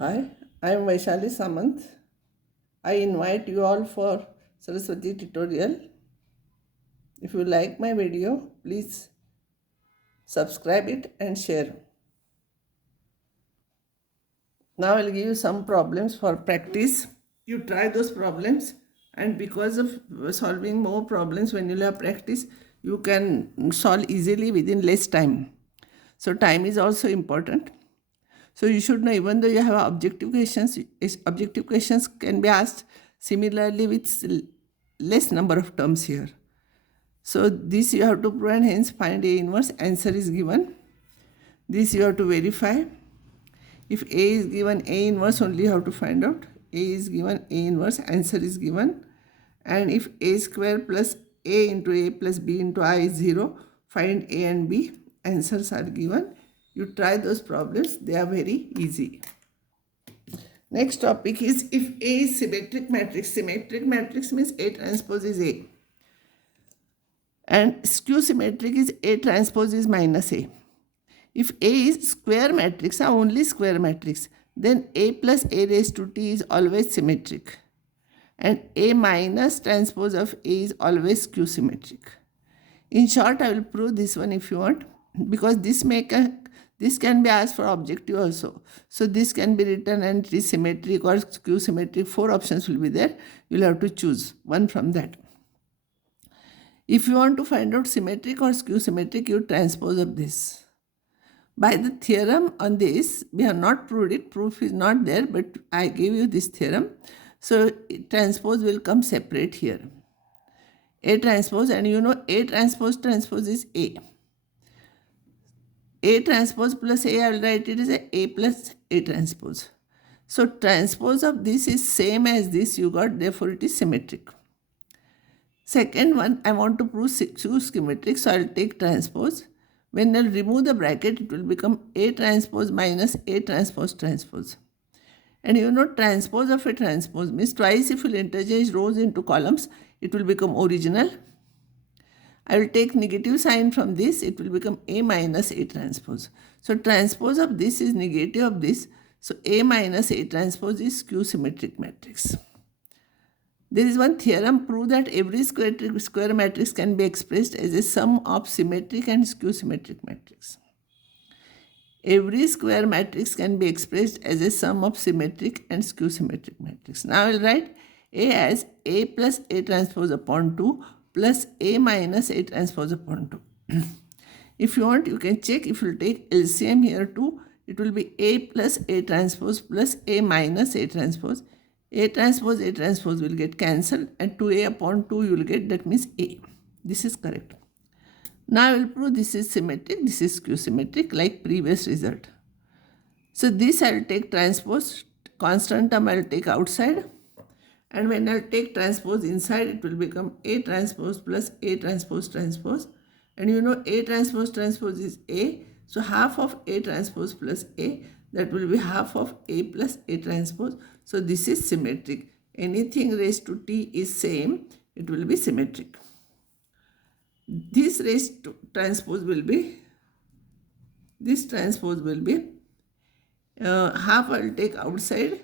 Hi, I am Vaishali Samant. I invite you all for Saraswati tutorial. If you like my video, please subscribe it and share. Now I'll give you some problems for practice. You try those problems, and because of solving more problems when you have practice, you can solve easily within less time. So time is also important. So you should know, even though you have objective questions can be asked similarly with less number of terms here. So this you have to prove and hence find A inverse. Answer is given. This you have to verify. If A is given, A inverse only you have to find out. A is given, A inverse, answer is given. And if A square plus A into A plus B into I is 0, find A and B. Answers are given. You try those problems, they are very easy. Next topic is if A is symmetric matrix. Symmetric matrix means A transpose is A. And skew symmetric is A transpose is minus A. If A is square matrix, only square matrix, then A plus A raised to T is always symmetric. And A minus transpose of A is always skew symmetric. In short, I will prove this one if you want, because this can be asked for objective also. So this can be written and it is symmetric or skew symmetric. 4 options will be there. You will have to choose one from that. If you want to find out symmetric or skew symmetric, you transpose of this. By the theorem on this, we have not proved it. Proof is not there, but I gave you this theorem. So transpose will come separate here. A transpose, and you know A transpose is A. A transpose plus A, I will write it as A plus A transpose. So transpose of this is same as this you got, therefore it is symmetric. Second one, I want to prove skew symmetric, so I will take transpose. When I remove the bracket, it will become A transpose minus A transpose transpose. And you know transpose of a transpose means twice if you interchange rows into columns, it will become original. I will take negative sign from this, it will become A minus A transpose. So transpose of this is negative of this. So A minus A transpose is skew symmetric matrix. There is one theorem prove that every square matrix can be expressed as a sum of symmetric and skew symmetric matrix. Every square matrix can be expressed as a sum of symmetric and skew symmetric matrix. Now I will write A as A plus A transpose upon 2 plus A minus A transpose upon 2. If you want, you can check. If you take LCM here too, it will be A plus A transpose plus A minus A transpose. A transpose will get cancelled, and 2A upon 2 you will get, that means A. This is correct. Now I will prove this is symmetric, this is skew symmetric like previous result. So this I will take transpose, constant term I will take outside, and when I will take transpose inside, it will become A transpose plus A transpose transpose. And you know A transpose transpose is A, so half of A transpose plus A, that will be half of A plus A transpose. So this is symmetric. Anything raised to T is same, it will be symmetric. This raised to transpose will be, this transpose will be, half I will take outside,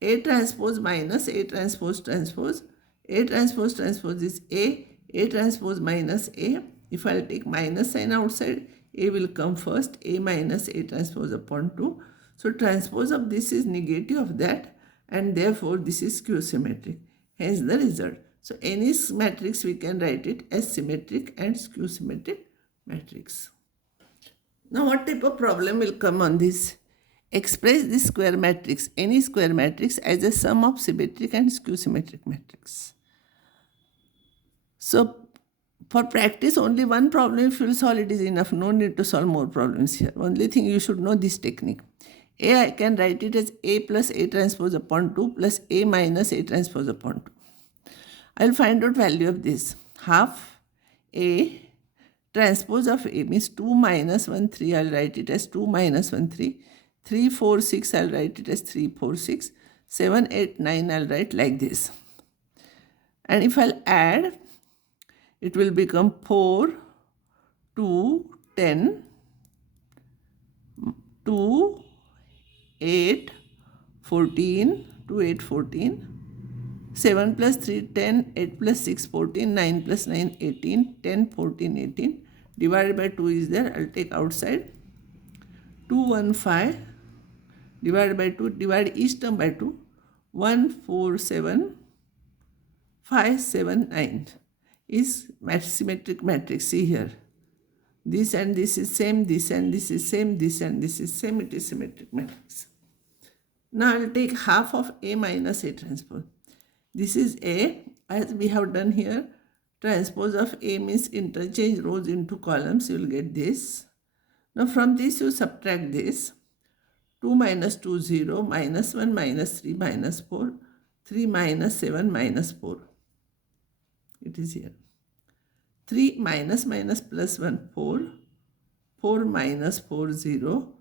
A transpose minus A transpose transpose. A transpose transpose is A transpose minus A. If I will take minus sign outside, A will come first, A minus A transpose upon 2. So transpose of this is negative of that, and therefore this is skew symmetric. Hence the result. So any matrix we can write it as symmetric and skew symmetric matrix. Now what type of problem will come on this? Express this square matrix, any square matrix, as a sum of symmetric and skew symmetric matrix. So for practice, only one problem if you will solve it is enough. No need to solve more problems here. Only thing you should know this technique. A, I can write it as A plus A transpose upon 2 plus A minus A transpose upon 2. I will find out value of this. Half A transpose of A means 2 minus 1, 3. I will write it as 2 minus 1, 3. 3, 4, 6. I will write it as 3, 4, 6. 7, 8, 9. I will write like this. And if I will add, it will become 4, 2, 10, 2, 8, 14, 2, 8, 14. 7 plus 3, 10, 8 plus 6, 14, 9 plus 9, 18, 10, 14, 18. Divided by 2 is there, I'll take outside. 215 divided by 2, divide each term by 2. 1, 4, 7, 5, 7, 9 is symmetric matrix. See here. This and this is same, this and this is same, this and this is same. It is symmetric matrix. Now I'll take half of A minus A transpose. This is A, as we have done here. Transpose of A means interchange rows into columns. You will get this. Now from this you subtract this. 2 minus 2, 0, minus 1, minus 3, minus 4, 3 minus 7, minus 4. It is here. 3 minus minus plus 1, 4, 4 minus 4, 0,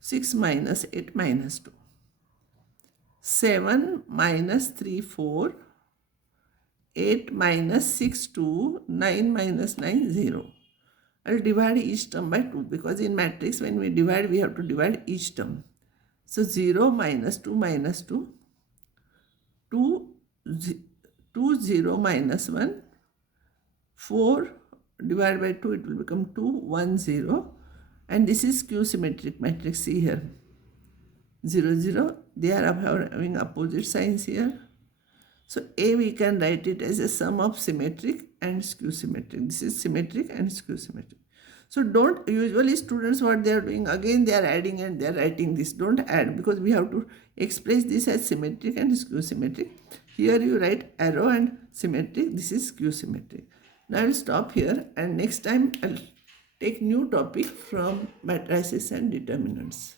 6 minus 8, minus 2. 7 minus 3, 4, 8 minus 6, 2, 9 minus 9, 0. I'll divide each term by 2 because in matrix when we divide, we have to divide each term. So 0 minus 2 minus 2, 2, 0 minus 1, 4 divided by 2, it will become 2, 1, 0. And this is skew symmetric matrix. See here. 0, 0. They are having opposite signs here. So A we can write it as a sum of symmetric and skew symmetric. This is symmetric and skew symmetric. So don't, usually students what they are doing, again they are adding and they are writing this. Don't add because we have to express this as symmetric and skew symmetric. Here you write arrow and symmetric. This is skew symmetric. Now I will stop here and next time I will take new topic from matrices and determinants.